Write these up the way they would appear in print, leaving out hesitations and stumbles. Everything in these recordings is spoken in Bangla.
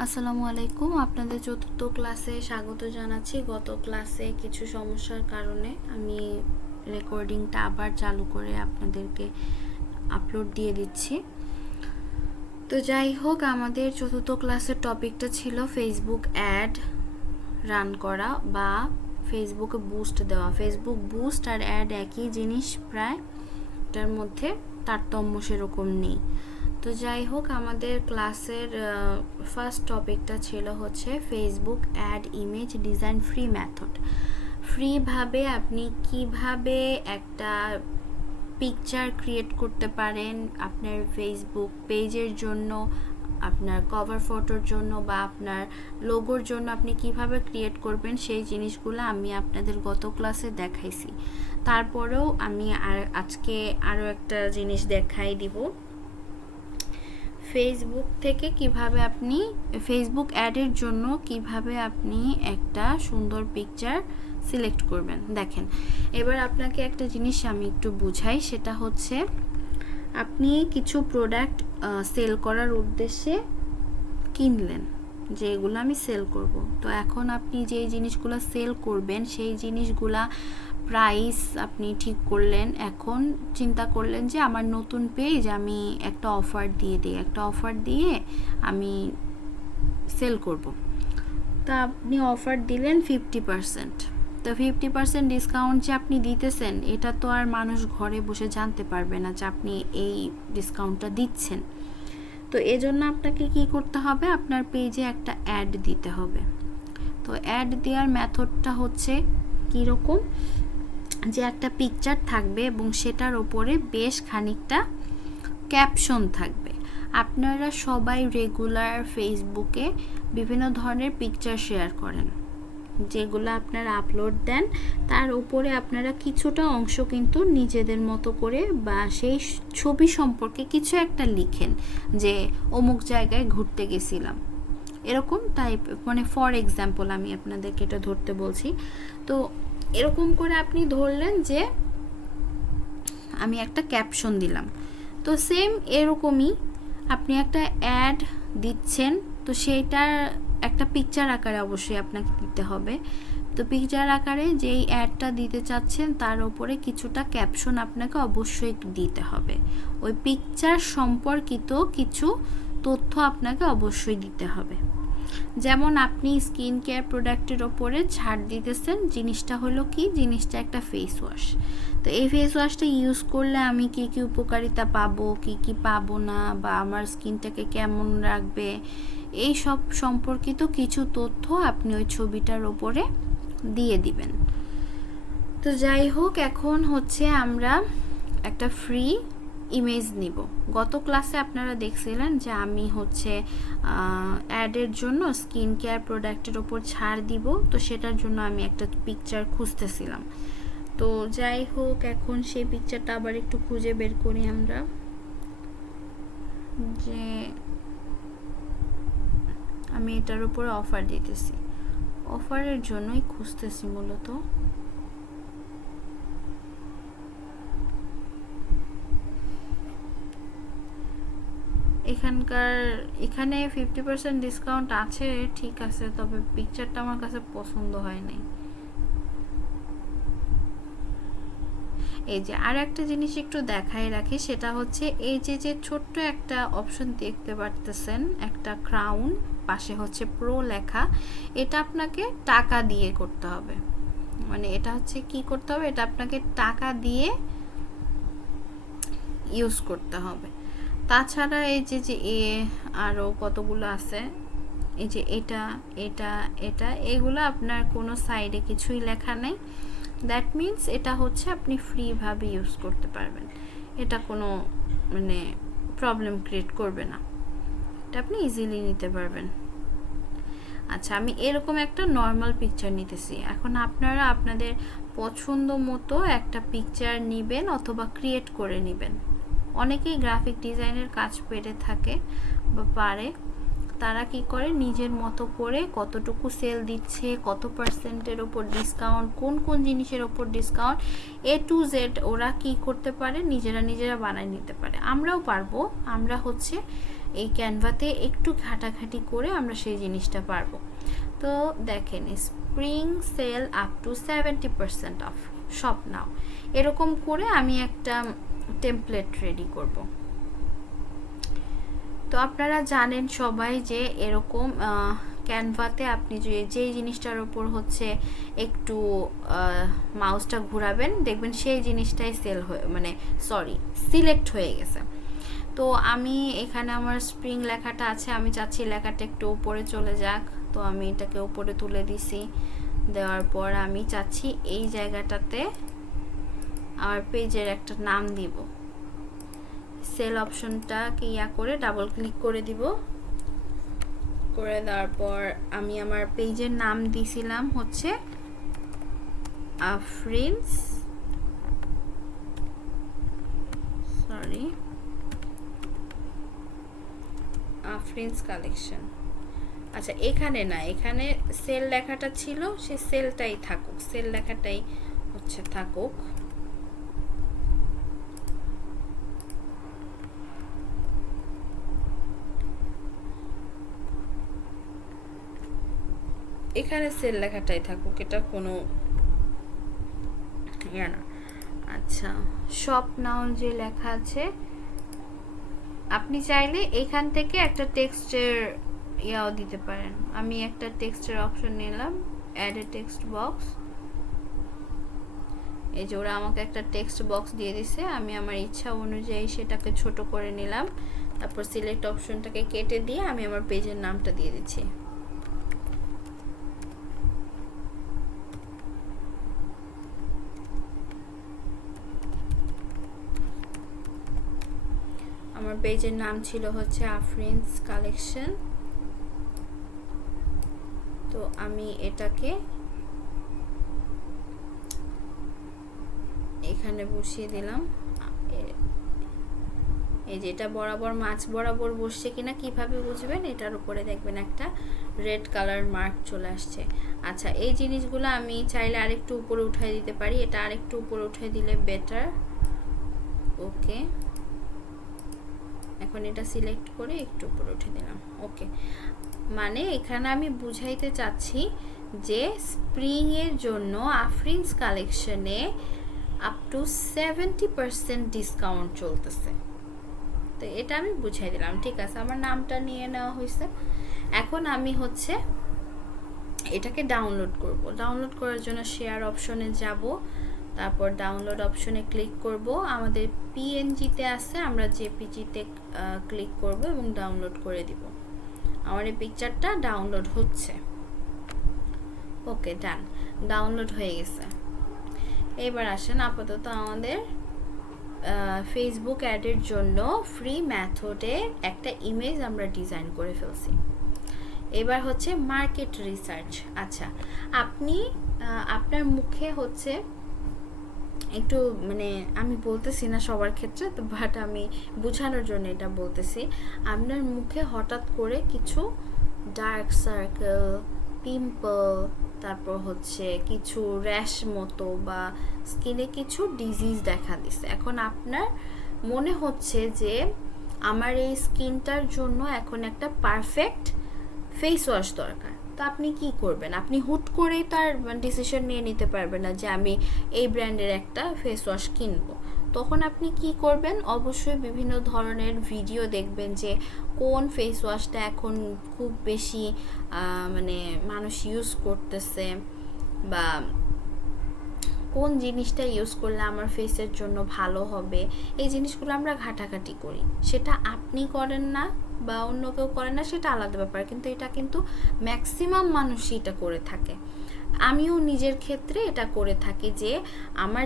আসসালামু আলাইকুম, আপনাদের চতুর্থ ক্লাসে স্বাগত জানাচ্ছি। গত ক্লাসে কিছু সমস্যার কারণে আমি রেকর্ডিংটা আবার চালু করে আপনাদেরকে আপলোড দিয়ে দিচ্ছি। তো যাই হোক, আমাদের চতুর্থ ক্লাসের টপিকটা ছিল ফেসবুক অ্যাড রান করা বা ফেসবুকে বুস্ট দেওয়া। ফেসবুক বুস্ট আর অ্যাড একই জিনিস প্রায়, এটার মধ্যে তারতম্য সেরকম নেই। তো যাই হোক, আমাদের ক্লাসের ফার্স্ট টপিকটা ছিল হচ্ছে Facebook ad image design free method. ফ্রিভাবে আপনি কিভাবে একটা পিকচার ক্রিয়েট করতে পারেন আপনার ফেসবুক পেজের জন্য, আপনার কভার ফটোর জন্য বা আপনার লোগোর জন্য আপনি কিভাবে ক্রিয়েট করবেন সেই জিনিসগুলো আমি আপনাদের গত ক্লাসে দেখাইছি। তারপরেও আমি আজকে আরও একটা জিনিস দেখাই দিব, ফেসবুক থেকে কিভাবে আপনি ফেসবুক অ্যাডের জন্য কিভাবে আপনি একটা সুন্দর পিকচার সিলেক্ট করবেন। দেখেন, এবার আপনাকে একটা জিনিস আমি একটু বুঝাই, সেটা হচ্ছে আপনি কিছু প্রোডাক্ট সেল করার উদ্দেশ্যে কিনলেন, যেগুলো আমি সেল করব। তো এখন আপনি যে জিনিসগুলো সেল করবেন সেই জিনিসগুলা প্রাইস আপনি ঠিক করলেন। এখন চিন্তা করলেন যে আমার নতুন পেজ, আমি একটা অফার দিয়ে দিই, একটা অফার দিয়ে আমি সেল করব। তা আপনি অফার দিলেন 50%। তো 50% ডিসকাউন্ট যে আপনি দিতেছেন, এটা তো আর মানুষ ঘরে বসে জানতে পারবে না যে আপনি এই ডিসকাউন্টটা দিচ্ছেন। তো এজন্য আপনাকে কি করতে হবে, আপনার পেজে একটা অ্যাড দিতে হবে। তো অ্যাড দেওয়ার মেথডটা হচ্ছে কীরকম, যে একটা পিকচার থাকবে এবং সেটার ওপরে বেশ খানিকটা ক্যাপশন থাকবে। আপনারা সবাই রেগুলার ফেসবুকে বিভিন্ন ধরনের পিকচার শেয়ার করেন, যেগুলো আপনারা আপলোড দেন, তার উপরে আপনারা কিছুটা অংশ কিন্তু নিজেদের মতো করে বা সেই ছবি সম্পর্কে কিছু একটা লিখেন, যে অমুক জায়গায় ঘুরতে গেছিলাম, এরকম টাইপ। মানে ফর এক্সাম্পল আমি আপনাদেরকে এটা ধরতে বলছি। তো এরকম করে আপনি ধরলেন যে আমি একটা ক্যাপশন দিলাম। তো সেম এরকমই আপনি একটা অ্যাড দিচ্ছেন, তো সেইটার একটা পিকচার আকারে অবশ্যই আপনাকে দিতে হবে। তো পিকচার আকারে যেই অ্যাডটা দিতে চাচ্ছেন তার উপরে কিছুটা ক্যাপশন আপনাকে অবশ্যই দিতে হবে। ওই পিকচার সম্পর্কিত কিছু তথ্য আপনাকে অবশ্যই দিতে হবে। যেমন আপনি স্কিন কেয়ার প্রোডাক্টের ওপরে ছাড় দিতেছেন, জিনিসটা হলো কি, জিনিসটা একটা ফেস ওয়াশ। তো এই ফেস ওয়াশটা ইউজ করলে আমি কি কি উপকারিতা পাবো, কি কি পাবো না, বা আমার স্কিনটাকে কেমন রাখবে, এই সব সম্পর্কিত কিছু তথ্য আপনি ওই ছবিটার ওপরে দিয়ে দিবেন। তো যাই হোক, এখন হচ্ছে আমরা একটা ফ্রি ইমেজ নিব। গত ক্লাসে আপনারা দেখছিলেন যে আমি হচ্ছে অ্যাডের জন্য স্কিন কেয়ার প্রোডাক্টের ওপর ছাড় দিব, তো সেটার জন্য আমি একটা পিকচার খুঁজতেছিলাম। তো যাই হোক, এখন সেই পিকচারটা আবার একটু খুঁজে বের করি আমরা, যে আমি এটার উপরে অফার দিতেছি, অফারের জন্যই খুঁজতেছি মূলত। এখানে 50% ডিসকাউন্ট আছে, ঠিক আছে, তবে পিকচারটা আমার কাছে পছন্দ হয় নাই। এই যে আর একটা জিনিস একটু দেখাই রাখি, সেটা হচ্ছে এই যে ছোট্ট একটা অপশন দেখতে পারতেছেন, একটা ক্রাউন, পাশে হচ্ছে প্রো লেখা, এটা আপনাকে টাকা দিয়ে করতে হবে। মানে এটা হচ্ছে কি করতে হবে, এটা আপনাকে টাকা দিয়ে ইউজ করতে হবে। তাছাড়া এই যে আরও কতগুলো আছে, এই যে এটা এটা এটা এগুলো আপনার কোনো সাইডে কিছুই লেখা নেই। দ্যাট মিনস এটা হচ্ছে আপনি ফ্রিভাবে ইউজ করতে পারবেন, এটা কোনো মানে প্রবলেম ক্রিয়েট করবে না, এটা আপনি ইজিলি নিতে পারবেন। আচ্ছা, আমি এরকম একটা নর্মাল পিকচার নিতেছি। এখন আপনারা আপনাদের পছন্দ মতো একটা পিকচার নেবেন অথবা ক্রিয়েট করে নেবেন। অনেকেই গ্রাফিক ডিজাইনের কাজ পেরে থাকে বা পারে, তারা কি করে নিজের মতো করে কতটুকু সেল দিচ্ছে, কত পার্সেন্টের ওপর ডিসকাউন্ট, কোন কোন জিনিসের ওপর ডিসকাউন্ট, এ টু জেড ওরা কি করতে পারে, নিজেরা বানায় নিতে পারে। আমরাও পারবো, আমরা হচ্ছে এই ক্যানভাতে একটু ঘাটাঘাটি করে আমরা সেই জিনিসটা পারবো। তো দেখেন, spring sale up to 70% off, shop now, এরকম করে আমি একটা টেমপ্লেট রেডি করব। তো আপনারা জানেন সবাই যে এরকম ক্যানভাতে আপনি যেই জিনিসটার ওপর হচ্ছে একটু মাউসটা ঘোরাবেন, দেখবেন সেই জিনিসটাই সেল হয়ে সিলেক্ট হয়ে গেছে। তো আমি এখানে আমার স্প্রিং লেখাটা আছে, আমি চাচ্ছি লেখাটা একটু উপরে চলে যাক, তো আমি এটাকে উপরে তুলে দিছি। দেওয়ার পর আমি চাচ্ছি এই জায়গাটাতে আমার পেজের একটা নাম দিব। সেল অপশনটা কি করে ডাবল ক্লিক করে দিব। করে দেওয়ার পর আমি আমার পেজের নাম দিছিলাম হচ্ছে আফরিনস কালেকশন। আচ্ছা, এখানে না, এখানে সেল লেখাটা ছিল, সে সেলটাই থাকুক, সেল লেখাটাই হচ্ছে থাকুক। এখানে সেল লেখাটাই থাকুক, এটা কোনো ইয়া না। আচ্ছা, শপ নাও যে লেখা আছে, আপনি চাইলে এখান থেকে একটা টেক্সটের ইয়াও দিতে পারেন। আমি একটা টেক্সটের অপশন নিলাম, অ্যাড এ টেক্সট বক্স। এই যে ওরা আমাকে একটা টেক্সট বক্স দিয়ে দিছে, আমি আমার ইচ্ছা অনুযায়ী সেটাকে ছোট করে নিলাম। তারপর সিলেক্ট অপশনটাকে কেটে দিয়ে আমি আমার পেজের নামটা দিয়ে দিচ্ছি। আমার পেজের নাম ছিল হচ্ছে আফরিনস কালেকশন। তো আমি এটাকে এখানে বসিয়ে দিলাম। এই যে এটা বরাবর মাছ বরাবর বসছে কিনা কিভাবে বুঝবেন, এটার উপরে দেখবেন একটা রেড কালার মার্ক চলে আসছে। আচ্ছা, এই জিনিসগুলো আমি চাইলে আরেকটু উপরে উঠাই দিতে পারি, এটা আরেকটু উপরে উঠাই দিলে বেটার। ওকে, এখন এটা সিলেক্ট করে একটু উপরে উঠে দিলাম। ওকে, মানে এখানে আমি বুঝাইতে চাচ্ছি যে স্প্রিং এর জন্য আফরিনস কালেকশনে আপ টু 70% ডিসকাউন্ট চলতেছে। তো এটা আমি বুঝাই দিলাম, ঠিক আছে, আমার নামটা নিয়ে নেওয়া হয়েছে। এখন আমি হচ্ছে এটাকে ডাউনলোড করব। ডাউনলোড করার জন্য শেয়ার অপশনে যাব, তারপর ডাউনলোড অপশনে ক্লিক করব। আমাদের পিএনজিতে আছে, আমরা জেপিজিতে ক্লিক করব এবং ডাউনলোড করে দিব। আমার এই পিকচারটা ডাউনলোড হচ্ছে। ওকে, ডান, ডাউনলোড হয়ে গেছে। এবার আসেন, আপাতত আমাদের ফেসবুক অ্যাডের জন্য ফ্রি মেথডে একটা ইমেজ আমরা ডিজাইন করে ফেলছি। এবার হচ্ছে মার্কেট রিসার্চ। আচ্ছা, আপনি আপনার মুখে হচ্ছে একটু আমি বলতেছি না সবার ক্ষেত্রে তো, বাট আমি বোঝানোর জন্য এটা বলতেছি। আপনার মুখে হঠাৎ করে কিছু ডার্ক সার্কেল, পিম্পল, তারপর হচ্ছে কিছু র্যাশ মতো বা স্কিনে কিছু ডিজিজ দেখা দিছে। এখন আপনার মনে হচ্ছে যে আমার এই স্কিনটার জন্য এখন একটা পারফেক্ট ফেস ওয়াশ দরকার। তো আপনি কি করবেন? আপনি হুট করেই তার ডিসিশন নিয়ে নিতে পারবেন না যে আমি এই ব্র্যান্ডের একটা ফেস ওয়াশ কিনবো। তখন আপনি কি করবেন? অবশ্যই বিভিন্ন ধরনের ভিডিও দেখবেন যে কোন ফেস ওয়াশটা এখন খুব বেশি মানুষ ইউজ করতেছে, বা কোন জিনিসটা ইউজ করলে আমার ফেসের জন্য ভালো হবে। এই জিনিসগুলো আমরা ঘাটাঘাটি করি, সেটা আপনি করেন না বা অন্য কেউ করে না, সেটা আলাদা ব্যাপার, কিন্তু এটা কিন্তু ম্যাক্সিমাম মানুষই এটা করে থাকে। আমিও নিজের ক্ষেত্রে এটা করে থাকি যে আমার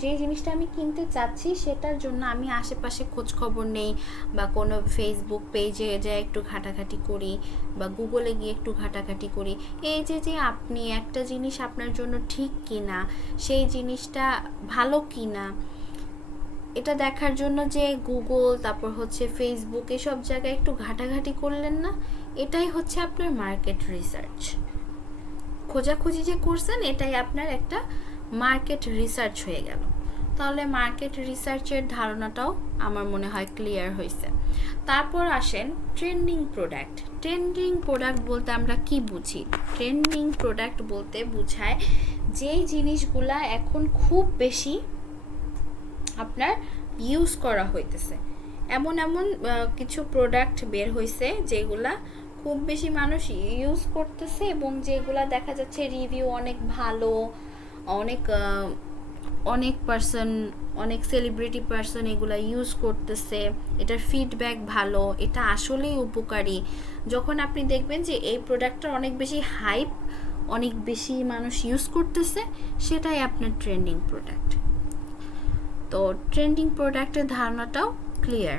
যেই জিনিসটা আমি কিনতে চাচ্ছি সেটার জন্য আমি আশেপাশে খোঁজ খবর নেই, বা কোনো ফেসবুক পেজে যাই একটু ঘাটাঘাটি করি, বা গুগলে গিয়ে একটু ঘাটাঘাটি করি। এই যে আপনি একটা জিনিস আপনার জন্য ঠিক কিনা, সেই জিনিসটা ভালো কিনা, এটা দেখার জন্য যে গুগল, তারপর হচ্ছে ফেসবুক, এসব জায়গায় একটু ঘাটাঘাটি করলেন না, এটাই হচ্ছে আপনার মার্কেট রিসার্চ। খোঁজাখুঁজি যে করছেন, এটাই আপনার একটা মার্কেট রিসার্চ হয়ে গেল। তাহলে মার্কেট রিসার্চের ধারণাটাও আমার মনে হয় ক্লিয়ার হয়েছে। তারপর আসেন ট্রেন্ডিং প্রোডাক্ট। ট্রেন্ডিং প্রোডাক্ট বলতে আমরা কি বুঝি? ট্রেন্ডিং প্রোডাক্ট বলতে বোঝায় যেই জিনিসগুলা এখন খুব বেশি আপনার ইউজ করা হইতেছে, এমন এমন কিছু প্রোডাক্ট বের হয়েছে যেগুলা খুব বেশি মানুষ ইউজ করতেছে এবং যেগুলা দেখা যাচ্ছে রিভিউ অনেক ভালো, অনেক অনেক পার্সন, অনেক সেলিব্রিটি পার্সন এগুলা ইউজ করতেছে, এটার ফিডব্যাক ভালো, এটা আসলেই উপকারী। যখন আপনি দেখবেন যে এই প্রোডাক্টটা অনেক বেশি হাইপ, অনেক বেশি মানুষ ইউজ করতেছে, সেটাই আপনার ট্রেন্ডিং প্রোডাক্ট। তো ট্রেন্ডিং প্রোডাক্টের ধারণাটাও clear.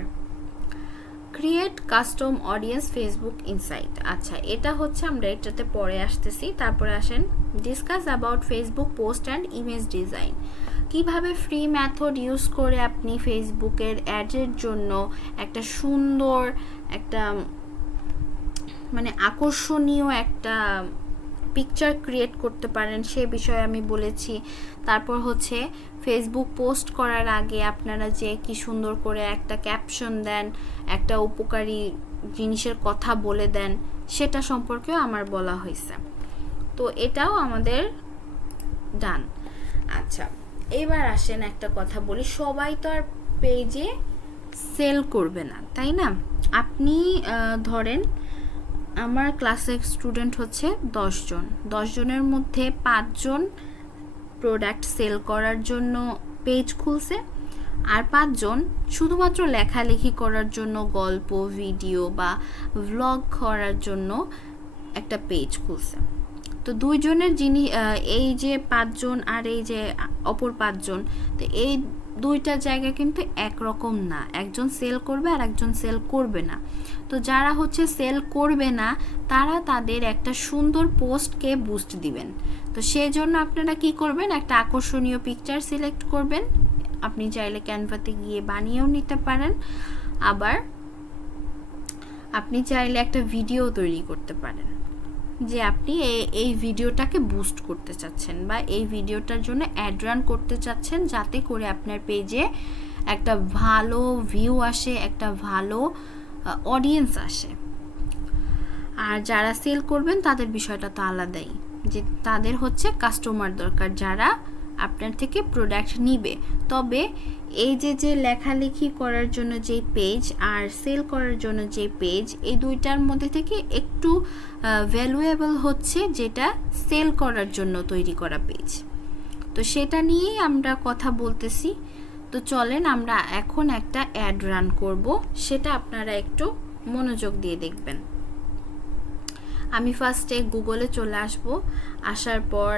Create custom audience Facebook insight. আচ্ছা, এটা হচ্ছে আমরা এটাতে পরে আসতেছি। তারপরে আসেন discuss about Facebook post and image design. কিভাবে ফ্রি মেথড ইউজ করে আপনি ফেসবুকের অ্যাডের জন্য একটা সুন্দর, একটা মানে আকর্ষণীয় একটা পিকচার ক্রিয়েট করতে পারেন সে বিষয়ে আমি বলেছি। তারপর হচ্ছে ফেসবুক পোস্ট করার আগে আপনারা যে কি সুন্দর করে একটা ক্যাপশন দেন, একটা উপকারী জিনিসের কথা বলে দেন, সেটা সম্পর্কেও আমার বলা হয়েছে। তো এটাও আমাদের ডান। আচ্ছা, এবার আসেন একটা কথা বলি, সবাই তো আর পেজে সেল করবে না, তাই না? আপনি ধরেন আমার ক্লাসের স্টুডেন্ট হচ্ছে 10 জন, 10 জনের মধ্যে 5 জন প্রোডাক্ট সেল করার জন্য পেজ খুলছে, আর 5 জন শুধুমাত্র লেখালেখি করার জন্য, গল্প, ভিডিও বা ভ্লগ করার জন্য একটা পেজ খুলছে। তো 2 জনের যিনি এই যে 5 জন আর এই যে অপর 5 জন, তো এই দুইটা জায়গা কিন্তু একরকম না, একজন সেল করবে আর একজন সেল করবে না। তো যারা হচ্ছে সেল করবে না তারা তাদের একটা সুন্দর পোস্টকে বুস্ট দিবেন। তো সেই জন্য আপনারা কি করবেন, একটা আকর্ষণীয় পিকচার সিলেক্ট করবেন। আপনি চাইলে ক্যানভাতে গিয়ে বানিয়েও নিতে পারেন, আবার আপনি চাইলে একটা ভিডিও তৈরি করতে পারেন যে আপনি এই ভিডিওটাকে বুস্ট করতে চাচ্ছেন বা এই ভিডিওটার জন্য অ্যাড রান করতে চাচ্ছেন, যাতে করে আপনার পেজে একটা ভালো ভিউ আসে, একটা ভালো অডিয়েন্স আসে। আর যারা সেল করবেন তাদের বিষয়টা তো আলাদাই, যে তাদের হচ্ছে কাস্টমার দরকার যারা আপনার থেকে প্রোডাক্ট নিবে। তবে এই যে লেখালেখি করার জন্য যে পেজ আর সেল করার জন্য যে পেজ, এই দুইটার মধ্যে থেকে একটু ভ্যালুয়েবল হচ্ছে যেটা সেল করার জন্য তৈরি করা পেজ। তো সেটা নিয়েই আমরা কথা বলতেছি। তো চলেন আমরা এখন একটা অ্যাড রান করব, সেটা আপনারা একটু মনোযোগ দিয়ে দেখবেন। আমি ফার্স্টে গুগলে চলে আসব, আসার পর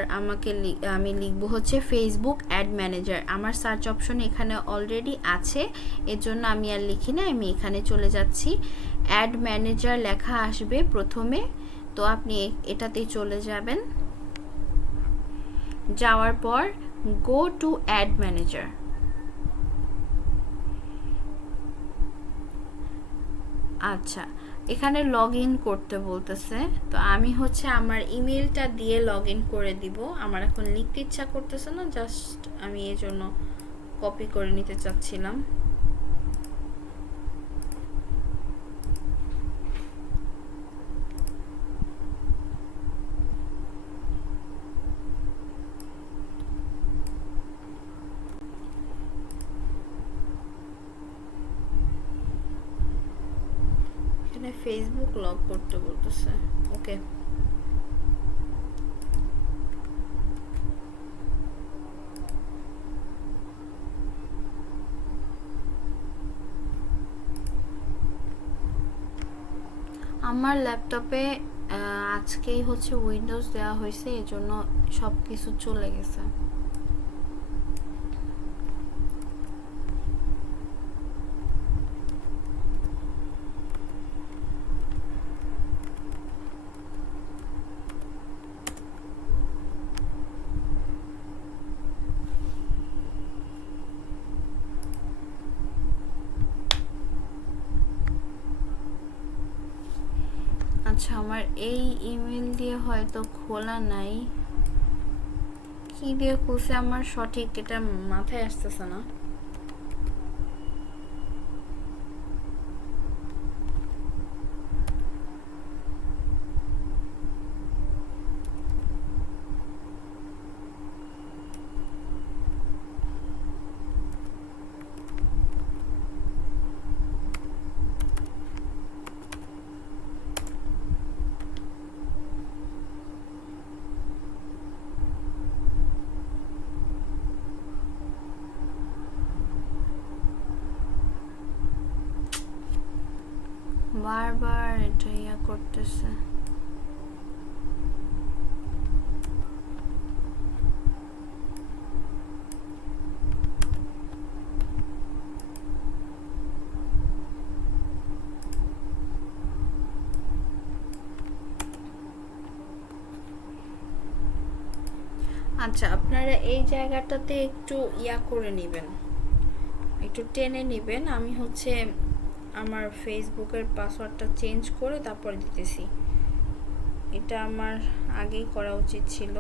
আমি লিখব হচ্ছে ফেসবুক অ্যাড ম্যানেজার। আমার সার্চ অপশন এখানে অলরেডি আছে, এর জন্য আমি আর লিখি না, আমি এখানে চলে যাচ্ছি। অ্যাড ম্যানেজার লেখা আসবে প্রথমে, তো আপনি এটাতেই চলে যাবেন। যাওয়ার পর গো টু অ্যাড ম্যানেজার। আচ্ছা, এখানে লগ ইন করতে বলতেছে, তো আমি হচ্ছে আমার ইমেলটা দিয়ে লগ ইন করে দিব। আমার এখন লিখতে ইচ্ছা করতেছে না, জাস্ট আমি এই জন্য কপি করে নিতে চাচ্ছিলাম। এখানে ফেসবুক লগ করতে বলতেছে, ওকে। আমার ল্যাপটপে আজকেই হচ্ছে উইন্ডোজ দেওয়া হয়েছে, এজন্য সব কিছু চলে গেছে। আচ্ছা, আমার এই ইমেল দিয়ে হয়তো খোলা নাই, কি দিয়ে খুলছে আমার সঠিক এটা মাথায় আসতেছে না। বারবার এটা ইয়া করতেছে। আচ্ছা, আপনারা এই জায়গাটাতে একটু ইয়া করে নেবেন, একটু টেনে নেবেন। আমি হচ্ছে আমার ফেসবুকের পাসওয়ার্ডটা চেঞ্জ করে তারপর দিতেছি। এটা আমার আগেই করা উচিত ছিল।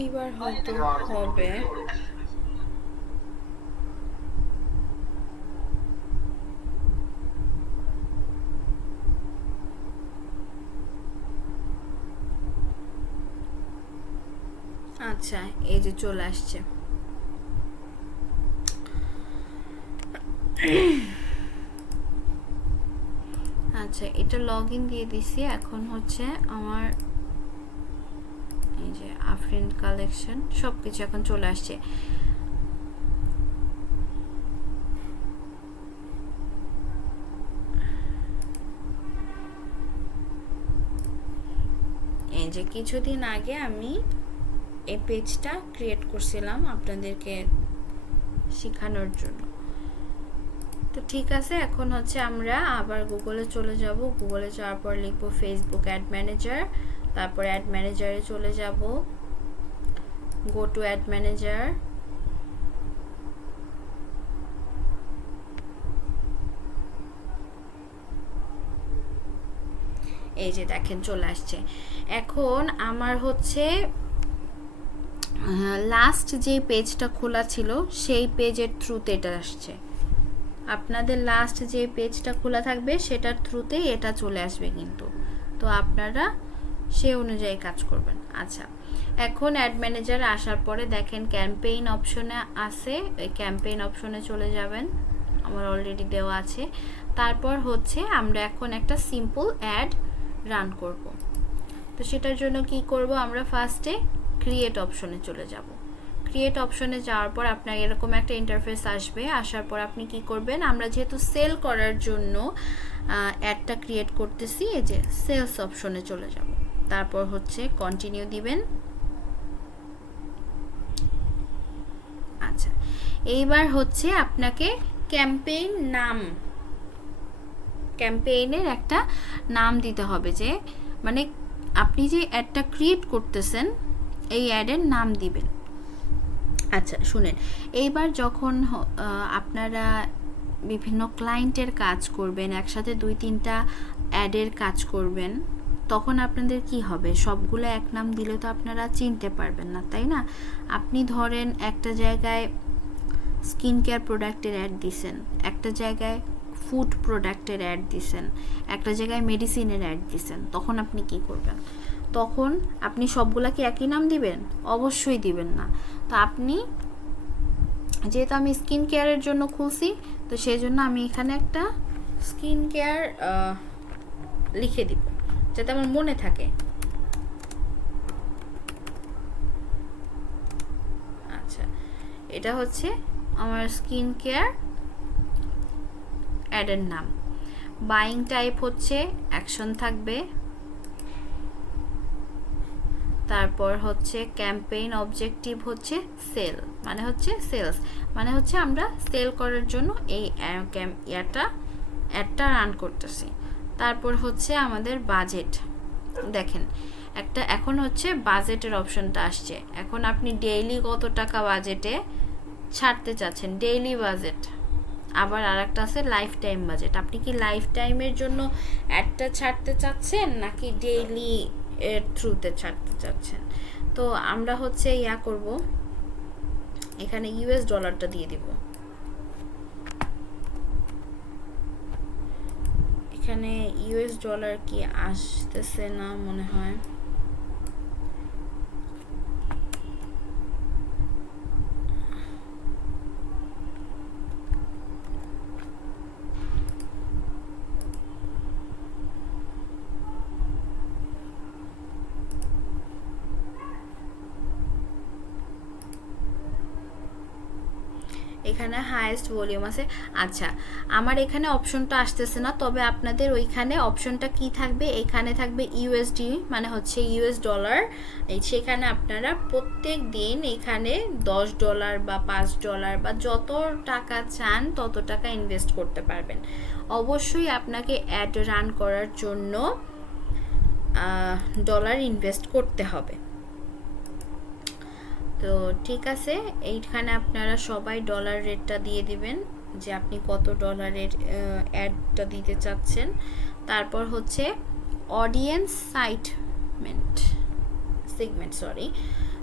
এইবার হয়তো হবে। আচ্ছা, এই যে চলে আসছে। আচ্ছা, এটা লগ ইন দিয়ে দিছি। এখন হচ্ছে আমার এই যে আফরিন কালেকশন সব কিছু এখন চলে আসছে। এই যে কিছুদিন আগে আমি এই পেজটা ক্রিয়েট করছিলাম আপনাদেরকে শেখানোর জন্য। তো ঠিক আছে, এখন হচ্ছে আমরা আবার গুগলে চলে যাব। গুগলে যাওয়ার পর লিখব ফেসবুক অ্যাড ম্যানেজার, তারপর অ্যাড ম্যানেজারে চলে যাব, গো টু অ্যাড ম্যানেজার। এই যে দেখেন চলে আসছে। এখন আমার হচ্ছে লাস্ট যে পেজটা খোলা ছিল সেই পেজের থ্রুতে এটা আসছে। আপনাদের লাস্ট যে পেজটা খোলা থাকবে সেটার থ্রুতেই এটা চলে আসবে কিন্তু। তো আপনারা সে অনুযায়ী কাজ করবেন। আচ্ছা, এখন অ্যাড ম্যানেজারে আসার পরে দেখেন ক্যাম্পেইন অপশনে আছে, ওই ক্যাম্পেইন অপশনে চলে যাবেন, আমার অলরেডি দেওয়া আছে। তারপর হচ্ছে আমরা এখন একটা সিম্পল অ্যাড রান করব। তো সেটার জন্য কি করব, আমরা ফার্স্টে ক্রিয়েট অপশনে চলে যাব। ক্রিয়েট অপশনে যাওয়ার পর আপনার এরকম একটা ইন্টারফেস আসবে। আসার পর আপনি কি করবেন, আমরা যেহেতু সেল করার জন্য অ্যাডটা ক্রিয়েট করতেছি, এই যে সেলস অপশনে চলে যাব। তারপর হচ্ছে কন্টিনিউ দিবেন। আচ্ছা, এইবার হচ্ছে আপনাকে ক্যাম্পেইনের একটা নাম দিতে হবে, যে মানে আপনি যে অ্যাডটা ক্রিয়েট করতেছেন এই অ্যাডের নাম দিবেন। আচ্ছা শুনেন, এইবার যখন আপনারা বিভিন্ন ক্লায়েন্টের কাজ করবেন, একসাথে 2-3টা অ্যাডের কাজ করবেন, তখন আপনাদের কি হবে, সবগুলো এক নাম দিলে তো আপনারা চিনতে পারবেন না, তাই না? আপনি ধরেন একটা জায়গায় স্কিন কেয়ার প্রোডাক্টের অ্যাড দিছেন, একটা জায়গায় ফুড প্রোডাক্টের অ্যাড দিছেন, একটা জায়গায় মেডিসিনের অ্যাড দিছেন, তখন আপনি কি করবেন? তখন আপনি সবগুলাকে একই নাম দিবেন? অবশ্যই দিবেন না। তো আপনি, যেহেতু আমি স্কিন কেয়ারের জন্য খুলছি, তো সেই জন্য আমি এখানে একটা স্কিন কেয়ার লিখে দিব যাতে আমার মনে থাকে। আচ্ছা, এটা হচ্ছে আমার স্কিন কেয়ার অ্যাডের নাম। বাইং টাইপ হচ্ছে অ্যাকশন থাকবে, তারপর হচ্ছে ক্যাম্পেইন অবজেক্টিভ হচ্ছে সেল, মানে হচ্ছে সেলস, মানে হচ্ছে আমরা সেল করার জন্য এই অ্যাডটা রান করতেছি। তারপর হচ্ছে আমাদের বাজেট, দেখেন একটা এখন হচ্ছে বাজেটের অপশনটা আসছে। এখন আপনি ডেইলি কত টাকা বাজেটে ছাড়তে চাচ্ছেন, ডেইলি বাজেট। আবার আর একটা আছে লাইফ টাইম বাজেট, আপনি কি লাইফ টাইমের জন্য অ্যাডটা ছাড়তে চাচ্ছেন নাকি ডেইলি এর থ্রুতে ছাড়তে চাচ্ছেন? তো আমরা হচ্ছে ইয়া করব, এখানে ইউএস ডলারটা দিয়ে দিব। এখানে ইউএস ডলার কি আসতেছে না মনে হয়। এখানে হাইয়েস্ট ভলিউম আছে। আচ্ছা, আমার এখানে অপশনটা আসতেছে না, তবে আপনাদের ওইখানে অপশনটা কি থাকবে, এখানে থাকবে ইউএসডি, মানে হচ্ছে ইউএস ডলার। সেখানে আপনারা প্রত্যেক দিন এখানে $10 বা $5 বা যত টাকা চান তত টাকা ইনভেস্ট করতে পারবেন। অবশ্যই আপনাকে অ্যাড রান করার জন্য ডলার ইনভেস্ট করতে হবে। তো ঠিক আছে, এইখানে আপনারা সবাই ডলার রেটটা দিয়ে দিবেন যে আপনি কত ডলারের অ্যাডটা দিতে চাচ্ছেন। তারপর হচ্ছে অডিয়েন্স সেগমেন্ট,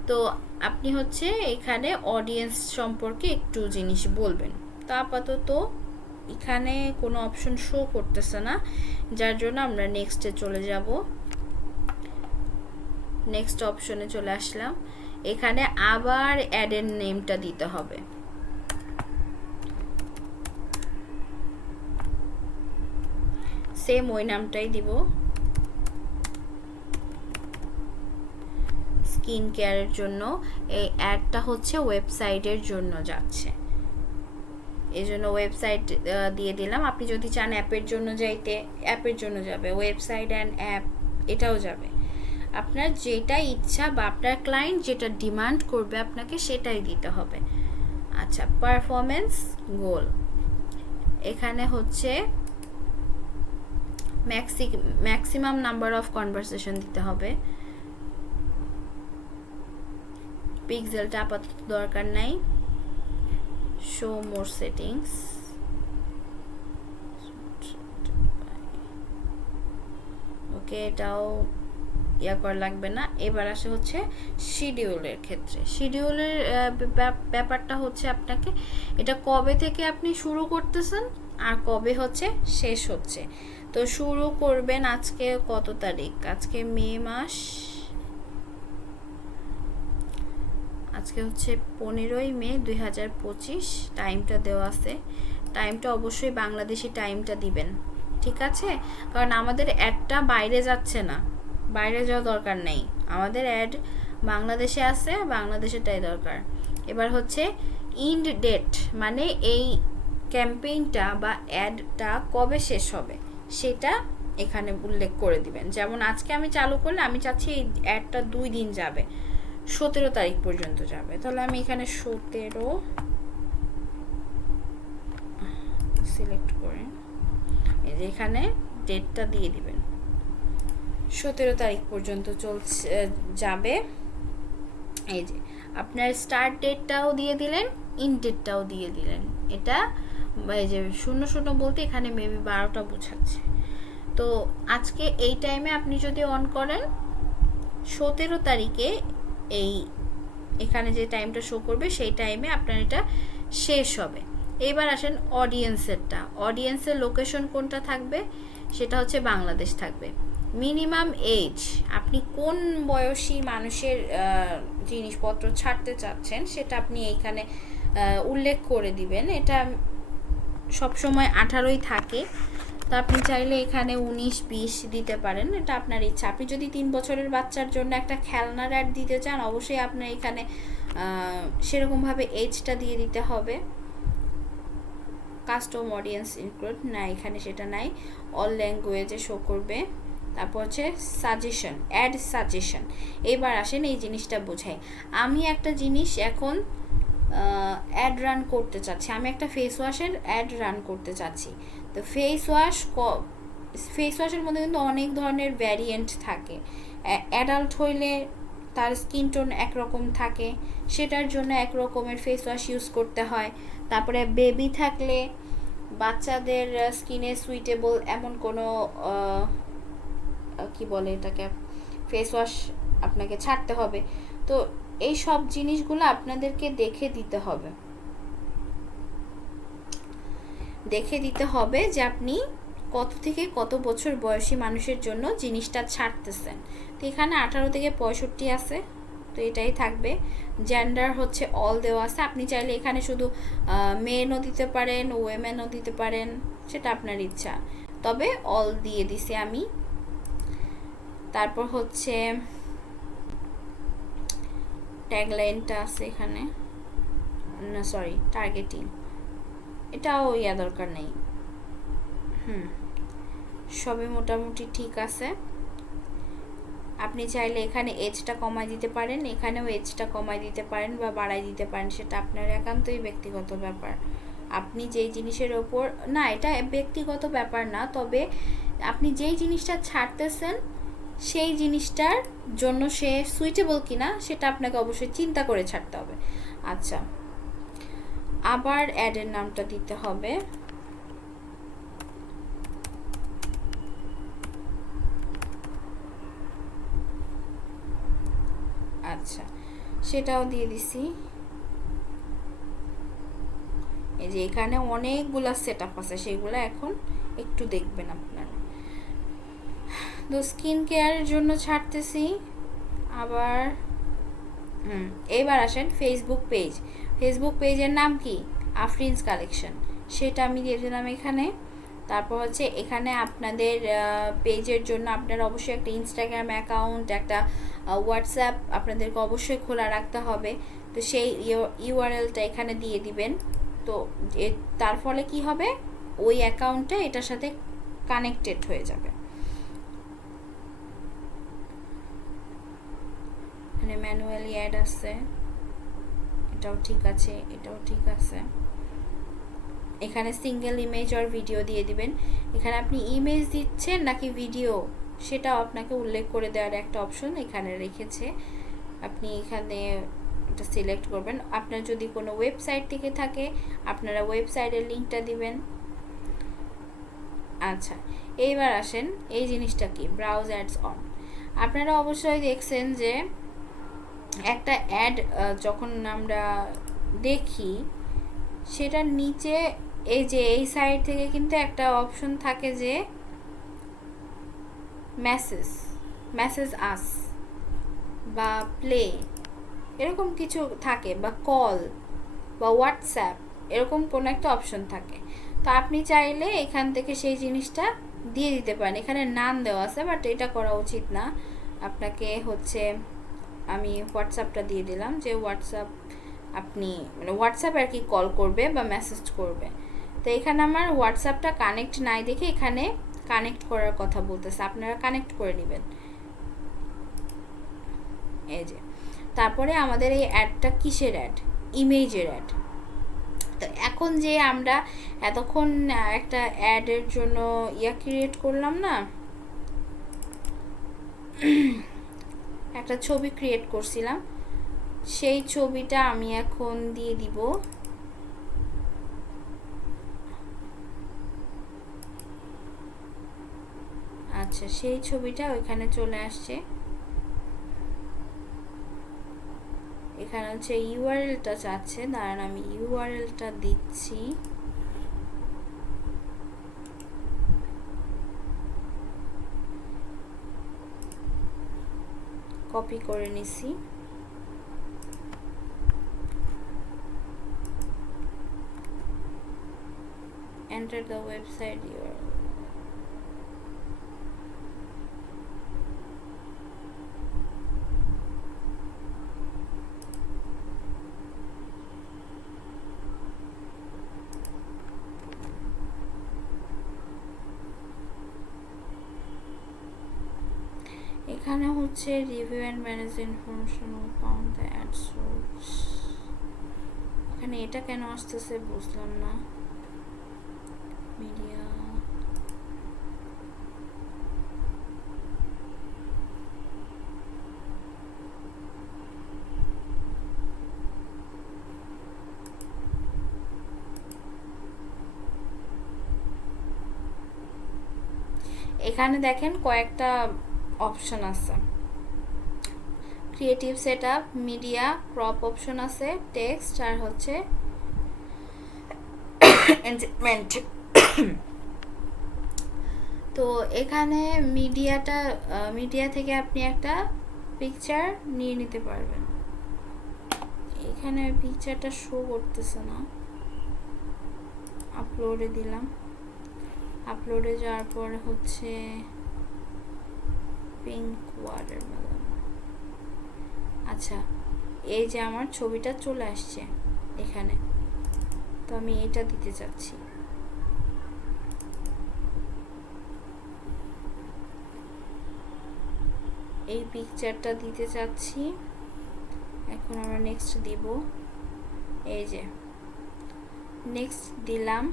তো আপনি হচ্ছে এখানে অডিয়েন্স সম্পর্কে একটু জিনিস বলবেন। তো আপাতত এখানে কোনো অপশন শো করতেছে না, যার জন্য আমরা নেক্সটে চলে যাব। নেক্সট অপশনে চলে আসলাম। এখানে আবার অ্যাডের নেমটা দিতে হবে। সেম ওই নামটাই দিব, স্কিন কেয়ারের জন্য। এই অ্যাডটা হচ্ছে ওয়েবসাইটের জন্য যাচ্ছে, এই জন্য ওয়েবসাইট দিয়ে দিলাম। আপনি যদি চান অ্যাপের জন্য যাইতে, অ্যাপের জন্য যাবে, ওয়েবসাইট অ্যান্ড অ্যাপ এটাও যাবে। আপনার যেটা ইচ্ছা বা আপনার ক্লায়েন্ট যেটা ডিমান্ড করবে আপনাকে সেটাই দিতে হবে। আচ্ছা, পারফরমেন্স গোল, এখানে হচ্ছে ম্যাক্সিমাম নাম্বার অফ কনভারসেশন দিতে হবে। পিক্সেলটা আপাতত দরকার নাই। শো মোর সেটিংস, ওকে, এটাও ইয়া করা লাগবে না। এবার আসে হচ্ছে শিডিউলের ক্ষেত্রে। শিডিউলের ব্যাপারটা হচ্ছে আপনাকে এটা কবে থেকে আপনি শুরু করতেছেন আর কবে হচ্ছে শেষ হচ্ছে। তো শুরু করবেন আজকে কত তারিখ, আজকে মে মাস, আজকে হচ্ছে 15ই মে 2025। টাইমটা দেওয়া আছে, টাইমটা অবশ্যই বাংলাদেশি টাইমটা দিবেন, ঠিক আছে? কারণ আমাদের অ্যাডটা বাইরে যাচ্ছে না, বাইরে যাওয়া দরকার নেই, আমাদের অ্যাড বাংলাদেশে আছে, বাংলাদেশেটাই দরকার। এবার হচ্ছে ইন্ড ডেট, মানে এই ক্যাম্পেইনটা বা অ্যাডটা কবে শেষ হবে সেটা এখানে উল্লেখ করে দিবেন। যেমন আজকে আমি চালু করলে আমি চাচ্ছি এই অ্যাডটা 2 দিন যাবে, 17 তারিখ পর্যন্ত যাবে। তাহলে আমি এখানে 17 সিলেক্ট করে এই যে এখানে ডেটটা দিয়ে দিবেন, 17 তারিখ পর্যন্ত চলছে যাবে। এই যে আপনার স্টার্ট ডেটটাও দিয়ে দিলেন, ইন ডেটটাও দিয়ে দিলেন। এটা এই যে শূন্য শূন্য বলতে এখানে মেবি 12টা বোঝাচ্ছে। তো আজকে এই টাইমে আপনি যদি অন করেন 17 তারিখে এই এখানে যে টাইমটা শো করবে সেই টাইমে আপনার এটা শেষ হবে। এবার আসেন অডিয়েন্সেরটা। অডিয়েন্সের লোকেশন কোনটা থাকবে, সেটা হচ্ছে বাংলাদেশ থাকবে। মিনিমাম এজ, আপনি কোন বয়সী মানুষের জিনিসপত্র ছাড়তে চাচ্ছেন সেটা আপনি এইখানে উল্লেখ করে দিবেন। এটা সবসময় 18ই থাকে, তো আপনি চাইলে এখানে 19-20 দিতে পারেন, এটা আপনার ইচ্ছা। আপনি যদি 3 বছরের বাচ্চার জন্য একটা খেলনার অ্যাড দিতে চান, অবশ্যই আপনার এখানে সেরকমভাবে এজটা দিয়ে দিতে হবে। কাস্টম অডিয়েন্স ইনক্লুড না, এখানে সেটা নাই। অল ল্যাঙ্গুয়েজে শো করবে। তারপর হচ্ছে সাজেশন, অ্যাড সাজেশন। এবার আসেন এই জিনিসটা বোঝাই। আমি একটা জিনিস এখন অ্যাড রান করতে চাচ্ছি, আমি একটা ফেস ওয়াশের অ্যাড রান করতে চাচ্ছি। তো ফেস ওয়াশের মধ্যে কিন্তু অনেক ধরনের ভ্যারিয়েন্ট থাকে। অ্যাডাল্ট হইলে তার স্কিন টোন একরকম থাকে, সেটার জন্য এক রকমের ফেস ওয়াশ ইউজ করতে হয়। তারপরে বেবি থাকলে বাচ্চাদের স্কিনে সুইটেবল এমন কোনো কি বলে এটাকে ফেস ওয়াশ আপনাকে ছাড়তে হবে। তো এই সব জিনিসগুলো আপনাদেরকে দেখে দিতে হবে যে আপনি কত থেকে কত বছর বয়সী মানুষের জন্য জিনিসটা ছাড়তেছেন। তো এখানে 18 থেকে 65 আছে, তো এটাই থাকবে। জেন্ডার হচ্ছে অল দেওয়া আছে, আপনি চাইলে এখানে শুধু মেনও দিতে পারেন, ওয়েমেনও দিতে পারেন, সেটা আপনার ইচ্ছা, তবে অল দিয়ে দিছি আমি। তারপর হচ্ছে ট্যাগলাইনটা আছে এখানে, না সরি টার্গেটিং, এটাও দরকার নেই। সবই মোটামুটি ঠিক আছে। আপনি চাইলে এখানে এজটা কমাই দিতে পারেন, এখানেও এজটা কমাই দিতে পারেন বা বাড়াই দিতে পারেন, সেটা আপনার একান্তই ব্যক্তিগত ব্যাপার। আপনি যেই জিনিসের ওপর না, এটা ব্যক্তিগত ব্যাপার না, তবে আপনি যেই জিনিসটা ছাড়তেছেন সেই জিনিসটার জন্য সে সুইটেবল কিনা সেটা আপনাকে অবশ্যই চিন্তা করে ছাড়তে হবে। আচ্ছা, আবার অ্যাডের নামটা দিতে হবে। আচ্ছা, সেটাও দিয়ে দিছি। এই যে এখানে অনেকগুলা সেট আপ আছে, সেগুলো এখন একটু দেখবেন আপনারা। তো স্কিন কেয়ারের জন্য ছাড়তেছি। আবার এবার আসেন ফেসবুক পেজের নাম কি, আফরিনস কালেকশন, সেটা আমি দিয়ে দিলাম এখানে। তারপর হচ্ছে এখানে আপনাদের পেজের জন্য আপনারা অবশ্যই একটা ইনস্টাগ্রাম অ্যাকাউন্ট, একটা হোয়াটসঅ্যাপ আপনাদেরকে অবশ্যই খোলা রাখতে হবে। তো সেই ইউআরএলটা এখানে দিয়ে দিবেন। তো তার ফলে কি হবে, ওই অ্যাকাউন্টটা এটার সাথে কানেক্টেড হয়ে যাবে। এখানে ম্যানুয়ালি অ্যাড আছে, এটাও ঠিক আছে, এটাও ঠিক আছে। এখানে সিঙ্গেল ইমেজ আর ভিডিও দিয়ে দিবেন। এখানে আপনি ইমেজ দিচ্ছেন নাকি ভিডিও, সেটাও আপনাকে উল্লেখ করে দেওয়ার একটা অপশন এখানে রেখেছে। আপনি এখানে এটা সিলেক্ট করবেন। আপনার যদি কোনো ওয়েবসাইট থেকে থাকে আপনারা ওয়েবসাইটের লিঙ্কটা দিবেন। আচ্ছা, এইবার আসেন এই জিনিসটা কি, ব্রাউজ অ্যাডস অন। আপনারা অবশ্যই দেখছেন যে একটা অ্যাড যখন আমরা দেখি সেটার নিচে এই যে এই সাইড থেকে কিন্তু একটা অপশন থাকে যে মেসেজ আস বা প্লে এরকম কিছু থাকে, বা কল বা হোয়াটসঅ্যাপ এরকম কোনো একটা অপশন থাকে। তো আপনি চাইলে এখান থেকে সেই জিনিসটা দিয়ে দিতে পারেন। এখানে নাম দেওয়া আছে, বাট এটা করা উচিত না। আপনাকে হচ্ছে আমি হোয়াটসঅ্যাপটা দিয়ে দিলাম, যে হোয়াটসঅ্যাপ আপনি মানে হোয়াটসঅ্যাপ আর কি কল করবে বা মেসেজ করবে। তো এখানে আমার হোয়াটসঅ্যাপটা কানেক্ট নাই দেখে এখানে কানেক্ট করার কথা বলতেছে, আপনারা কানেক্ট করে নেবেন। এই যে তারপরে আমাদের এই অ্যাডটা কিসের অ্যাড, ইমেজের অ্যাড। তো এখন যে আমরা এতক্ষণ একটা অ্যাডের জন্য ক্রিয়েট করলাম না, একটা ছবি ক্রিয়েট করছিলাম, সেই ছবিটা আমি এখন দিয়ে দিব আচ্ছা, সেই ছবিটা ওইখানে চলে আসছে। এখানে হচ্ছে ইউআরএলটা চাচ্ছে, দাঁড়ান আমি ইউআরএলটা দিচ্ছি। কপি করে নিছি। Enter the website URL. এখানে হচ্ছে review and manage information found the ad source. এখানে এটা কেন আসতেছে বুঝলাম না। মিডিয়া, এখানে দেখেন কয়েকটা অপশন আছে। Creative setup, media, crop option আছে, টেক্সট আর হচ্ছে এনজয়েন্ট। তো এখানে মিডিয়া থেকে আপনি একটা পিকচার নিয়ে নিতে পারবেন। এখানে পিকচারটা শো করতেছে না, আপলোডে দিলাম। আপলোডে যাওয়ার পরে হচ্ছে পিঙ্ক ওয়াটারমেলন। আচ্ছা, এই যে আমার ছবিটা চলে আসছে এখানে, তো আমি এটা দিতে চাচ্ছি। এই পিকচারটা দিতে চাচ্ছি। এখন আমরা নেক্সট দিব। এই যে নেক্সট দিলাম।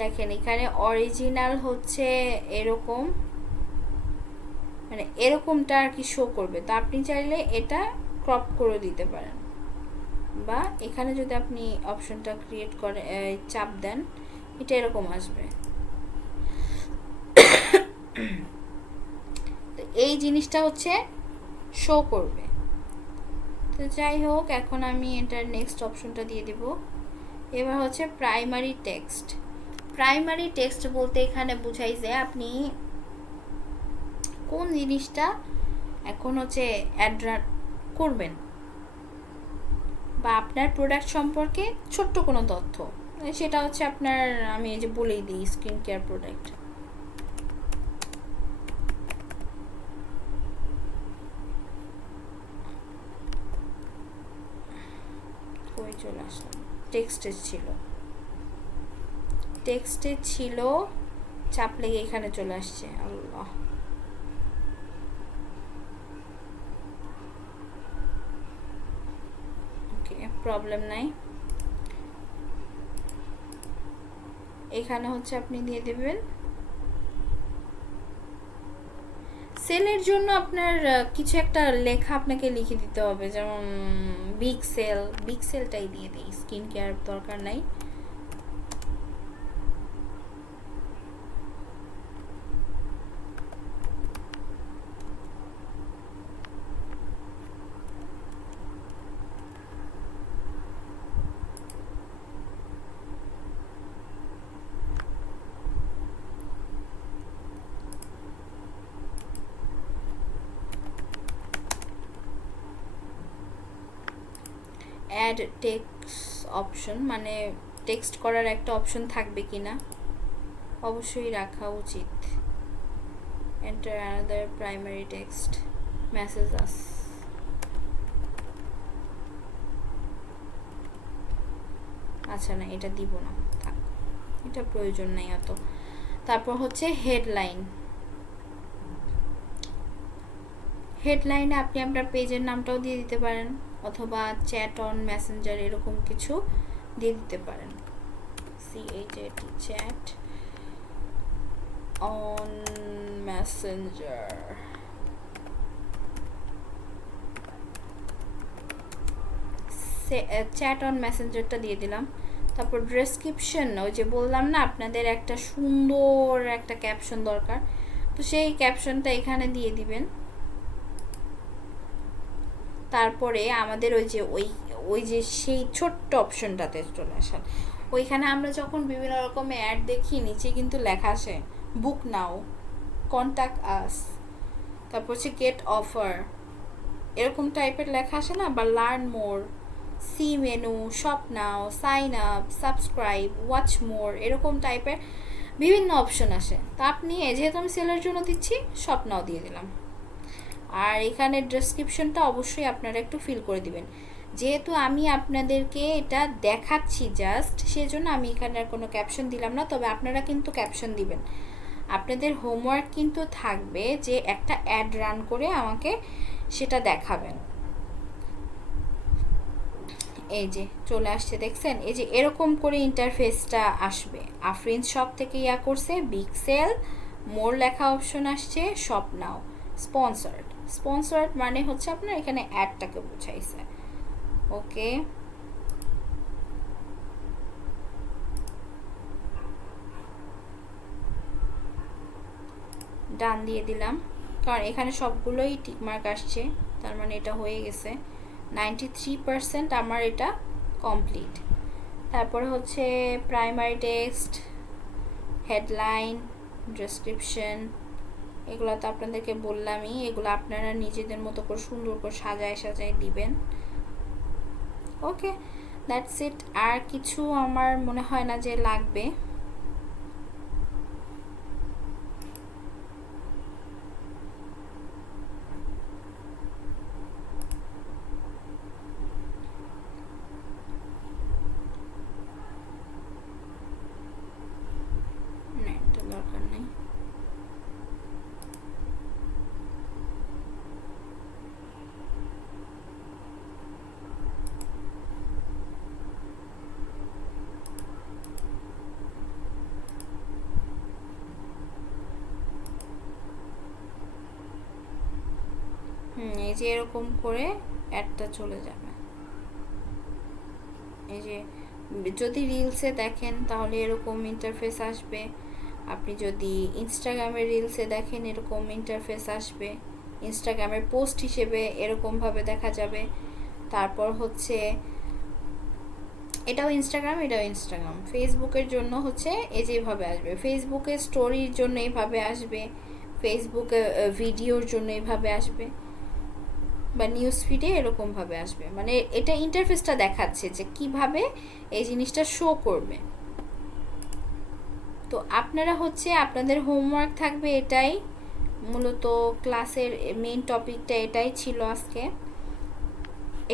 দেখেন এখানে অরিজিনাল হচ্ছে এরকম, মানে এরকমটা আর কি শো করবে। তো আপনি চাইলে এটা ক্রপ করে দিতে পারেন, বা এখানে যদি আপনি অপশনটা ক্রিয়েট করে চাপ দেন, এটা এরকম আসবে। তো এই জিনিসটা হচ্ছে শো করবে। তো যাই হোক, এখন আমি এটার নেক্সট অপশনটা দিয়ে দিব। এবার হচ্ছে প্রাইমারি টেক্সট। প্রাইমারি টেক্সট বলতে এখানে বুঝাই যে আপনি কোন জিনিসটা এখন হচ্ছে অ্যাড করবেন, বা আপনার প্রোডাক্ট সম্পর্কে ছোট্ট কোনো তথ্য, সেটা হচ্ছে আপনার, আমি এই যে বলেই দিই স্কিন কেয়ার প্রোডাক্ট। কই চলে আসলাম, টেক্সটে ছিল, চাপ লেগে এখানে চলে আসছে। আল্লাহ, ওকে, প্রবলেম নাই। এখানে হচ্ছে আপনি দিয়ে দেবেন সেলের জন্য আপনার কিছু একটা লেখা আপনাকে লিখে দিতে হবে, যেমন বিগ সেলটাই দিয়ে দিই, স্কিন কেয়ার দরকার নাই। অ্যাড টেক্সট অপশন, মানে টেক্সট করার একটা অপশন থাকবে কিনা, অবশ্যই রাখা উচিত। Enter another primary text message us. আচ্ছা না, এটা দিব না, থাক, এটা প্রয়োজন নেই অত। তারপর হচ্ছে হেডলাইনে আপনি আপনার পেজের নামটাও দিয়ে দিতে পারেন, অথবা চ্যাট অন মেসেঞ্জার এরকম কিছু দিয়ে দিতে পারেন। Chat on Messenger. Chat on মেসেঞ্জারটা দিয়ে দিলাম। তারপর ডেসক্রিপশন, ওই যে বললাম না আপনাদের একটা সুন্দর একটা ক্যাপশন দরকার, তো তো সেই ক্যাপশনটা এখানে দিয়ে দিবেন। তারপরে আমাদের ওই যে সেই ছোট্ট অপশনটাতে চলে আসেন। ওইখানে আমরা যখন বিভিন্ন রকমের অ্যাড দেখি, নিচে কিন্তু লেখা আসে বুক নাও, কন্ট্যাক্ট আস, তারপর হচ্ছে গেট অফার, এরকম টাইপের লেখা আসে না, বা learn more, see menu, shop now, sign up, subscribe, watch more, এরকম টাইপের বিভিন্ন অপশন আসে। তা আপনি যেহেতু আমি সেলের জন্য দিচ্ছি, শপ নাও দিয়ে দিলাম। আর এখানে ডেসক্রিপশনটা অবশ্যই আপনারা একটু ফিল করে দিবেন, যেহেতু আমি আপনাদেরকে এটা দেখাচ্ছি জাস্ট, সেজন্য আমি এখানে আর কোনো ক্যাপশন দিলাম না। তবে আপনারা কিন্তু ক্যাপশন দিবেন। আপনাদের হোমওয়ার্ক কিন্তু থাকবে যে একটা অ্যাড রান করে আমাকে সেটা দেখাবেন। এই যে চলে আসছে, দেখছেন? এই যে এরকম করে ইন্টারফেসটা আসবে। আফরিন শপ থেকে করছে, বিগ সেল, মোর লেখা অপশন আসছে, শপ নাও, স্পন্সর্ড মানে হচ্ছে আপনার এখানে অ্যাডটাকে বুঝাইছে। ওকে, ডান দিয়ে দিলাম, কারণ এখানে সবগুলোই টিকমার্ক আসছে, তার মানে এটা হয়ে গেছে। 93% আমার এটা কমপ্লিট। তারপরে হচ্ছে প্রাইমারি টেক্সট, হেডলাইন, ডেসক্রিপশন, এগুলো তো আপনাদেরকে বললামই। এগুলো আপনারা নিজেদের মতো করে সুন্দর করে সাজায় দিবেন। ওকে, দ্যাটস ইট। আর কিছু আমার মনে হয় না যে লাগবে। দরকার নেই। এই যে এরকম করে অ্যাডটা চলে যাবে। এই যে যদি রিলসে দেখেন তাহলে এরকম ইন্টারফেস আসবে, আপনি যদি ইনস্টাগ্রামের রিলসে দেখেন এরকম ইন্টারফেস আসবে, ইনস্টাগ্রামের পোস্ট হিসেবে এরকমভাবে দেখা যাবে। তারপর হচ্ছে এটাও ইনস্টাগ্রাম, ফেসবুকের জন্য হচ্ছে এই যেভাবে আসবে, ফেসবুকে স্টোরির জন্য এইভাবে আসবে, ফেসবুকে ভিডিওর জন্য এইভাবে আসবে, বা নিউজ ফিডে এরকমভাবে আসবে। মানে এটা ইন্টারফেসটা দেখাচ্ছে যে কিভাবে এই জিনিসটা শো করবে। তো আপনারা হচ্ছে আপনাদের হোমওয়ার্ক থাকবে এটাই, মূলত ক্লাসের মেইন টপিকটা এটাই ছিল আজকে।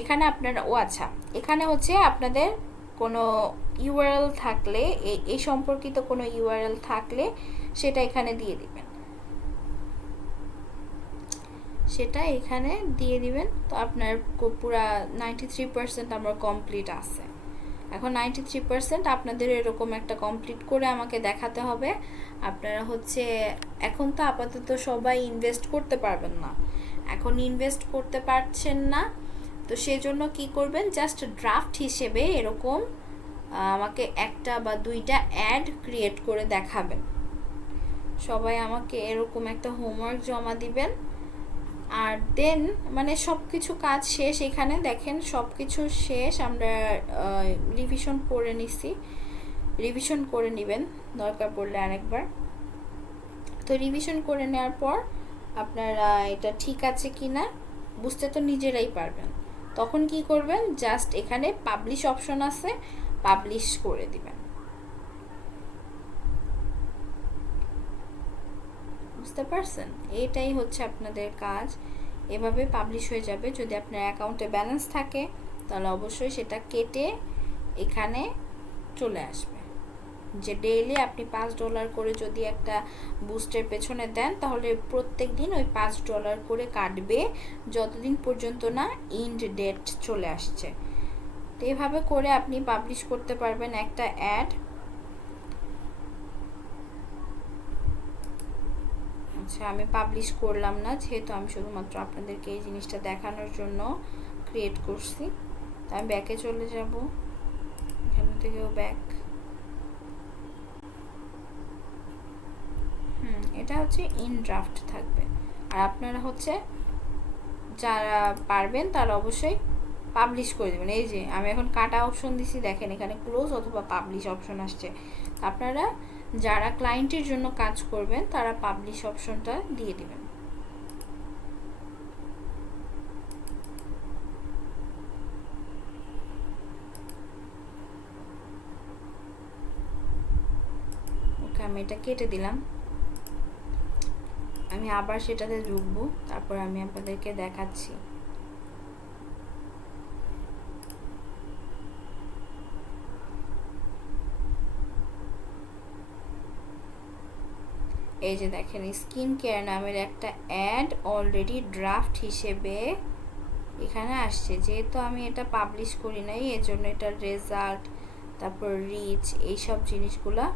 এখানে আপনারা আচ্ছা, এখানে হচ্ছে আপনাদের কোনো ইউআরএল থাকলে, এই সম্পর্কিত কোনো ইউআরএল থাকলে সেটা এখানে দিয়ে দিবেন, সেটা এখানে দিয়ে দিবেন। তো আপনার পুরা 93% আমার কমপ্লিট আছে। এখন 93% আপনাদের এরকম একটা কমপ্লিট করে আমাকে দেখাতে হবে। আপনারা হচ্ছে এখন তো আপাতত সবাই ইনভেস্ট করতে পারবেন না, এখন ইনভেস্ট করতে পারছেন না, তো সেজন্য কি করবেন, জাস্ট ড্রাফট হিসেবে এরকম আমাকে একটা বা দুইটা অ্যাড ক্রিয়েট করে দেখাবেন। সবাই আমাকে এরকম একটা হোমওয়ার্ক জমা দিবেন। আর দেন মানে সব কিছু কাজ শেষ, এখানে দেখেন সব কিছু শেষ, আমরা রিভিশন করে নিছি, রিভিশন করে নেবেন দরকার পড়লে আরেকবার। তো রিভিশন করে নেওয়ার পর আপনারা এটা ঠিক আছে কি না বুঝতে তো নিজেরাই পারবেন। তখন কি করবেন, জাস্ট এখানে পাবলিশ অপশন আছে, পাবলিশ করে দিবেন। বুঝতে পারছেন? এইটাই হচ্ছে আপনাদের কাজ। এভাবে পাবলিশ হয়ে যাবে। যদি আপনার অ্যাকাউন্টে ব্যালেন্স থাকে তাহলে অবশ্যই সেটা কেটে এখানে চলে আসবে। যে ডেইলি আপনি $5 করে যদি একটা বুস্টের পেছনে দেন তাহলে প্রত্যেক দিন ওই $5 করে কাটবে, যতদিন পর্যন্ত না এন্ড ডেট চলে আসছে। তো এভাবে করে আপনি পাবলিশ করতে পারবেন একটা অ্যাড। আচ্ছা, আমি পাবলিশ করলাম না, যেহেতু আমি শুধুমাত্র আপনাদেরকে এই জিনিসটা দেখানোর জন্য ক্রিয়েট করছি। তো আমি ব্যাকে চলে যাব, এখান থেকেও ব্যাক। এটা হচ্ছে ইন ড্রাফট থাকবে। আর আপনারা হচ্ছে যারা পারবেন তারা অবশ্যই পাবলিশ করে দেবেন। এই যে আমি এখন কাটা অপশন দিছি, দেখেন এখানে ক্লোজ অথবা পাবলিশ অপশন আসছে। আপনারা যারা ক্লায়েন্টের জন্য কাজ করবেন তারা পাবলিশ অপশনটা দিয়ে দিবেন। ওকে, আমি এটা কেটে দিলাম। আমি আবার সেটাতে ঢুকবো, তারপর আমি আপনাদেরকে দেখাচ্ছি। এই যে দেখেন স্কিন কেয়ার নামের একটা অ্যাড অলরেডি ড্রাফট হিসেবে এখানে আসছে। যেহেতু আমি এটা পাবলিশ করি নাই, এজন্য এটার রেজাল্ট, তারপর রিচ, এইসব জিনিসগুলা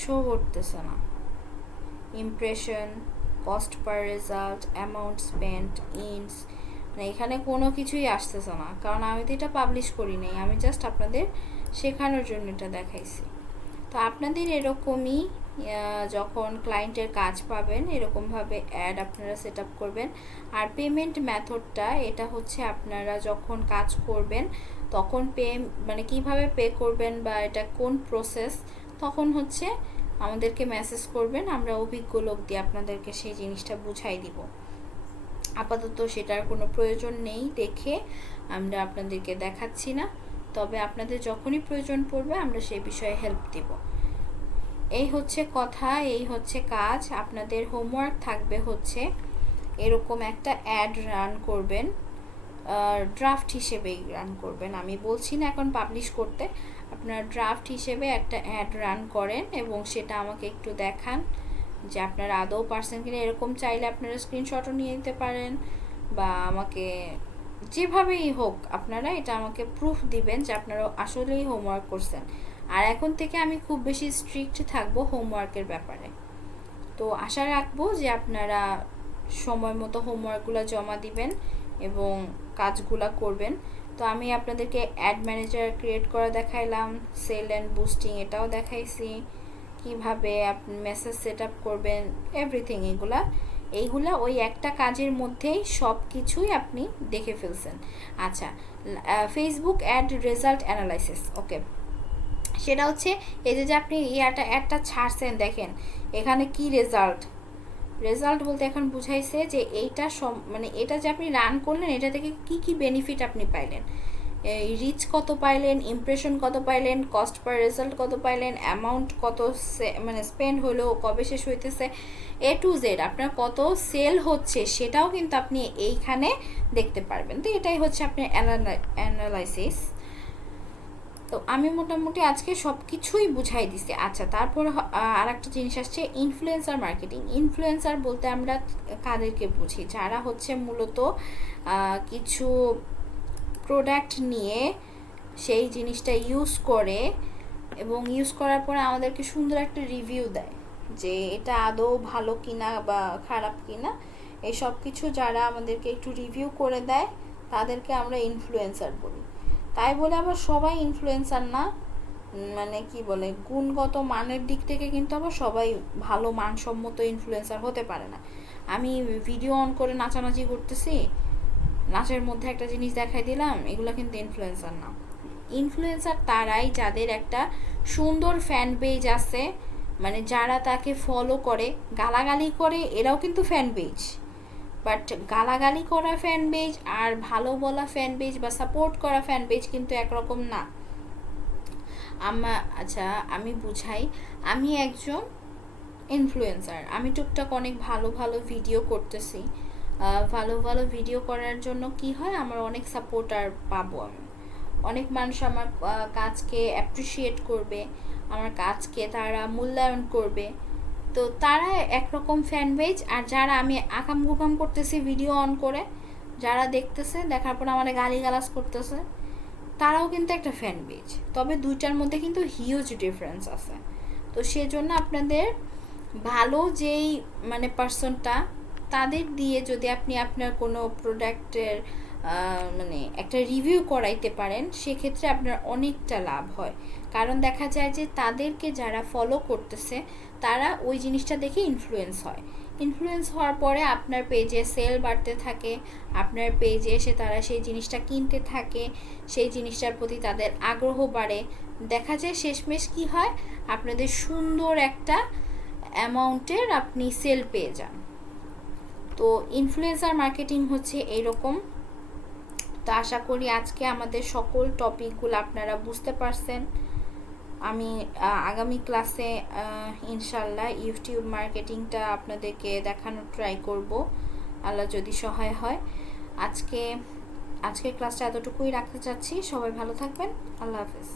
শো করতেছে না। Impression, cost per result, amount spent, ইনস, মানে এখানে কোনো কিছুই আসতেছে না, কারণ আমি তো এটা পাবলিশ করি নাই, আমি জাস্ট আপনাদের শেখানোর জন্য এটা দেখাইছি। তো আপনাদের এরকমই যখন ক্লায়েন্টের কাজ পাবেন এরকমভাবে অ্যাড আপনারা সেট আপ করবেন। আর পেমেন্ট মেথডটা এটা হচ্ছে আপনারা যখন কাজ করবেন তখন মানে কিভাবে পে করবেন বা এটা কোন প্রসেস, তখন হচ্ছে আমাদেরকে মেসেজ করবেন, আমরা অভিজ্ঞ লোক দিয়ে আপনাদেরকে সেই জিনিসটা বুঝাই দিব। আপাতত সেটার কোনো প্রয়োজন নেই দেখে আমরা আপনাদেরকে দেখাচ্ছি না, তবে আপনাদের যখনই প্রয়োজন পড়বে আমরা সেই বিষয়ে হেল্প দিব। এই হচ্ছে কথা, এই হচ্ছে কাজ। আপনাদের হোমওয়ার্ক থাকবে হচ্ছে এরকম একটা অ্যাড রান করবেন, ড্রাফট হিসেবেই রান করবেন, আমি বলছি না এখন পাবলিশ করতে। আপনারা ড্রাফট হিসেবে একটা অ্যাড রান করেন এবং সেটা আমাকে একটু দেখান যে আপনারা আদৌ পারছেন কিনা। এরকম চাইলে আপনারা স্ক্রিনশটও নিয়ে নিতে পারেন বা আমাকে যেভাবেই হোক আপনারা এটা আমাকে প্রুফ দিবেন যে আপনারা আসলেই হোমওয়ার্ক করছেন। আর এখন থেকে আমি খুব বেশি স্ট্রিক্ট থাকবো হোমওয়ার্কের ব্যাপারে। তো আশা রাখবো যে আপনারা সময় মতো হোমওয়ার্কগুলো জমা দিবেন এবং কাজগুলো করবেন। তো আমি আপনাদেরকে অ্যাড ম্যানেজার ক্রিয়েট করা দেখাইলাম, সেল অ্যান্ড বুস্টিং এটাও দেখাইছি, কিভাবে আপনি মেসেজ সেট আপ করবেন, এভরিথিং। এইগুলা ওই একটা কাজের মধ্যেই সব কিছুই আপনি দেখে ফেলছেন। আচ্ছা, ফেসবুক অ্যাড রেজাল্ট অ্যানালাইসিস, ওকে, সেটা হচ্ছে এই যে আপনি অ্যাডটা ছাড়ছেন, দেখেন এখানে কি রেজাল্ট বলতে এখন বুঝাইছে যে এইটা মানে এটা যে আপনি রান করলেন এটা থেকে কি কি বেনিফিট আপনি পাইলেন, রিচ কত পাইলেন, ইমপ্রেশন কত পাইলেন, কস্ট পার রেজাল্ট কত পাইলেন, অ্যামাউন্ট কত মানে স্পেন্ড হলো, কবে শেষ হইতেছে, এ টু জেড আপনার কত সেল হচ্ছে সেটাও কিন্তু আপনি এইখানে দেখতে পারবেন। তো এটাই হচ্ছে আপনার অ্যানালাইসিস। তো আমি মোটামুটি আজকে সব কিছুই বুঝাই দিছি। আচ্ছা, তারপর আর একটা জিনিস আসছে ইনফ্লুয়েন্সার মার্কেটিং। ইনফ্লুয়েন্সার বলতে আমরা কাদেরকে বুঝি, যারা হচ্ছে মূলত কিছু প্রোডাক্ট নিয়ে সেই জিনিসটা ইউজ করে এবং ইউজ করার পরে আমাদেরকে সুন্দর একটা রিভিউ দেয় যে এটা আদৌ ভালো কিনা বা খারাপ কিনা, এই সব কিছু যারা আমাদেরকে একটু রিভিউ করে দেয় তাদেরকে আমরা ইনফ্লুয়েন্সার বলি। তাই বলে আবার সবাই ইনফ্লুয়েন্সার না, মানে কি বলে গুণগত মানের দিক থেকে কিন্তু আবার সবাই ভালো মানসম্মত ইনফ্লুয়েন্সার হতে পারে না। আমি ভিডিও অন করে নাচানাচি করতেছি, নাচের মধ্যে একটা জিনিস দেখাই দিলাম, এগুলো কিন্তু ইনফ্লুয়েন্সার না। ইনফ্লুয়েন্সার তারাই যাদের একটা সুন্দর ফ্যান পেজ আছে, মানে যারা তাকে ফলো করে, গালাগালি করে, এরাও কিন্তু ফ্যান পেজ। বাট গালাগালি করা ফ্যান পেজ আর ভালো বলা ফ্যান পেজ বা সাপোর্ট করা ফ্যান পেজ কিন্তু একরকম না। আচ্ছা, আমি বুঝাই, আমি একজন ইনফ্লুয়েন্সার, আমি টুকটাক অনেক ভালো ভালো ভিডিও করতেছি। ভালো ভালো ভিডিও করার জন্য কি হয়, আমার অনেক সাপোর্টার পাবো, আমি অনেক মানুষ আমার কাজকে অ্যাপ্রিসিয়েট করবে, আমার কাজকে তারা মূল্যায়ন করবে। তো তারা একরকম ফ্যান পেজ, আর যারা আমি আকাম গুকাম করতেছি ভিডিও অন করে, যারা দেখতেছে, দেখার পর আমাদের গালিগালাজ করতেছে, তারাও কিন্তু একটা ফ্যান পেজ। তবে দুইটার মধ্যে কিন্তু হিউজ ডিফারেন্স আছে। তো সেজন্য আপনাদের ভালো যেই মানে পার্সনটা, তাদের দিয়ে যদি আপনি আপনার কোনো প্রোডাক্টের মানে একটা রিভিউ করাইতে পারেন, সেক্ষেত্রে আপনার অনেকটা লাভ হয়। কারণ দেখা যায় যে তাদেরকে যারা ফলো করতেছে তারা ওই জিনিসটা দেখে ইনফ্লুয়েন্স হওয়ার পরে আপনার পেজে সেল বাড়তে থাকে, আপনার পেজে এসে তারা সেই জিনিসটা কিনতে থাকে, সেই জিনিসটার প্রতি তাদের আগ্রহ বাড়ে। দেখা যায় শেষমেশ কি হয়, আপনাদের সুন্দর একটা অ্যামাউন্টের আপনি সেল পেয়ে যান। তো ইনফ্লুয়েন্সার মার্কেটিং হচ্ছে এইরকম। তো আশা করি আজকে আমাদের সকল টপিকগুলো আপনারা বুঝতে পারছেন। আমি আগামী ক্লাসে ইনশাল্লাহ ইউটিউব মার্কেটিংটা আপনাদেরকে দেখানোর ট্রাই করব, আল্লাহ যদি সহায় হয়। আজকের ক্লাসটা এতটুকুই রাখতে চাচ্ছি। সবাই ভালো থাকবেন। আল্লাহ হাফেজ।